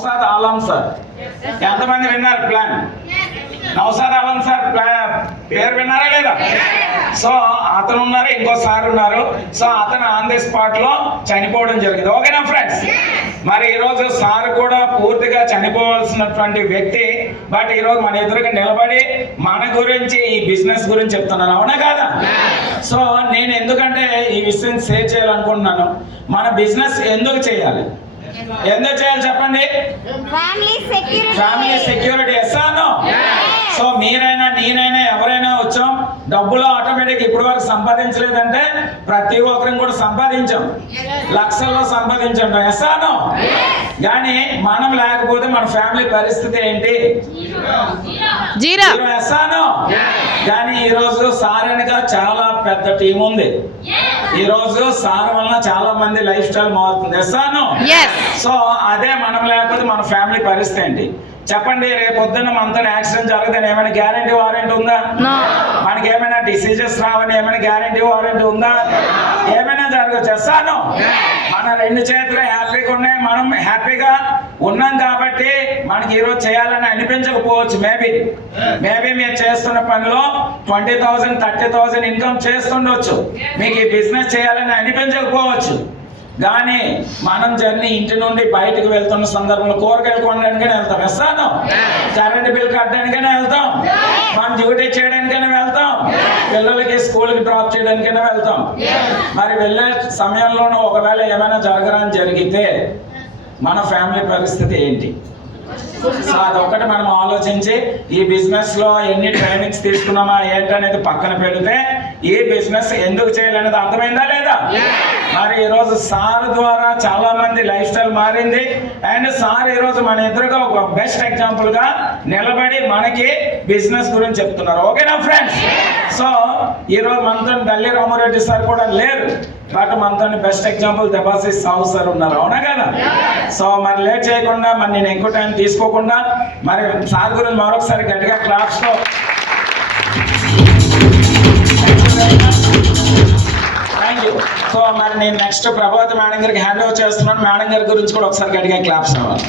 నౌసాద్ Alam sir ఎంతమంది విన్నారు plan? నౌసాద్ Alam sir పేరు విన్నారా లేదా? సో అతను ఉన్నారు, ఇంకో సార్ ఉన్నారు. సో అతను ఆన్ ది స్పాట్ లో చనిపోవడం జరిగింది. ఓకేనా ఫ్రెండ్స్? మరి ఈరోజు సార్ కూడా పూర్తిగా చనిపోవాల్సినటువంటి వ్యక్తి, బట్ ఈరోజు మన ఎదురుగా నిలబడి మన గురించి ఈ బిజినెస్ గురించి చెప్తున్నాను. అవునా కాదా? సో నేను ఎందుకంటే ఈ విషయం షేర్ చేయాలనుకుంటున్నాను. మన బిజినెస్ ఎందుకు చేయాలి, ఎందుకు చేయాలి చెప్పండి? Family security. ఎస్సాను. సో మీరైనా నేనైనా ఎవరైనా వచ్చాం, డబ్బులు ఆటోమేటిక్ ఇప్పటి వరకు సంపాదించలేదంటే ప్రతి ఒక్కరిని కూడా సంపాదించాం, లక్షల్లో సంపాదించాం. ఎస్సాను. కానీ మనం లేకపోతే మన ఫ్యామిలీ పరిస్థితి ఏంటి? జీరో. ఎస్సాను. కానీ ఈరోజు సార్ వెనుక చాలా పెద్ద టీం ఉంది. ఈ రోజు సార్ వలన చాలా మంది లైఫ్ స్టైల్ మారుతుంది. ఎస్సాను. సో అదే మనం లేకపోతే మన ఫ్యామిలీ పరిస్థితి ఏంటి చెప్పండి? రేపు పొద్దున్న మనతో యాక్సిడెంట్ జరగదని ఏమైనా గ్యారంటీ వారంటీ ఉందా? మనకి ఏమైనా డిసీజెస్ రావని ఏమైనా గ్యారంటీ వారంటీ ఉందా? ఏమైనా జరగచ్చు. చేస్తాను. మన రెండు చేతులు హ్యాపీగా ఉన్నాయి, మనం హ్యాపీగా ఉన్నాం కాబట్టి మనకి ఈరోజు చేయాలని అనిపించకపోవచ్చు. మేబీ మీరు చేస్తున్న పనిలో 20,000 30,000 ఇన్కమ్ చేస్తుండొచ్చు, మీకు ఈ బిజినెస్ చేయాలని అనిపించకపోవచ్చు. కానీ మనం జర్నీ ఇంటి నుండి బయటకు వెళ్తున్న సందర్భంలో కూరగాయలు కొనడానికైనా వెళ్తాం. వేస్తాను. కరెంట్ బిల్ కట్టడానికైనా వెళ్తాం, మనం డ్యూటీ చేయడానికైనా వెళ్తాం, పిల్లలకి స్కూల్కి డ్రాప్ చేయడానికైనా వెళ్తాం. మరి వెళ్ళే సమయంలోనూ ఒకవేళ ఏమైనా జరగరాని జరిగితే మన ఫ్యామిలీ పరిస్థితి ఏంటి? సో అదొక్కటి మనం ఆలోచించి ఈ బిజినెస్ లో ఎన్ని ట్రైనింగ్స్ తీసుకున్నామా ఏంటనేది పక్కన పెడితే ఈ బిజినెస్ ఎందుకు చేయాలనేది అర్థమైందా లేదా? మరి ఈరోజు సార్ ద్వారా చాలా మంది లైఫ్ స్టైల్ మారింది. అండ్ సార్ ఈరోజు మన ఎదురుగా ఒక బెస్ట్ ఎగ్జాంపుల్ గా నిలబడి మనకి బిజినెస్ గురించి చెప్తున్నారు. ఓకేనా ఫ్రెండ్స్? సో ఈరోజు మనతో డల్లి రామారెడ్డి సార్ కూడా లేరు, బట్ మనతో బెస్ట్ ఎగ్జాంపుల్ దెబాసి సాహు సార్ ఉన్నారు. అవునా కదా? సో మరి లేట్ చేయకుండా, మరి నేను ఎక్కువ టైం తీసుకోకుండా మరి సార్ గురించి మరొకసారి గట్టిగా క్లాప్స్ తో థ్యాంక్ యూ. సో మరి నేను నెక్స్ట్ ప్రభావతి మేడం గారికి హ్యాండ్ ఓవర్ చేస్తున్నాను. మేడం గారి గురించి కూడా ఒకసారి గట్టిగా క్లాప్స్ అవ్వాలి.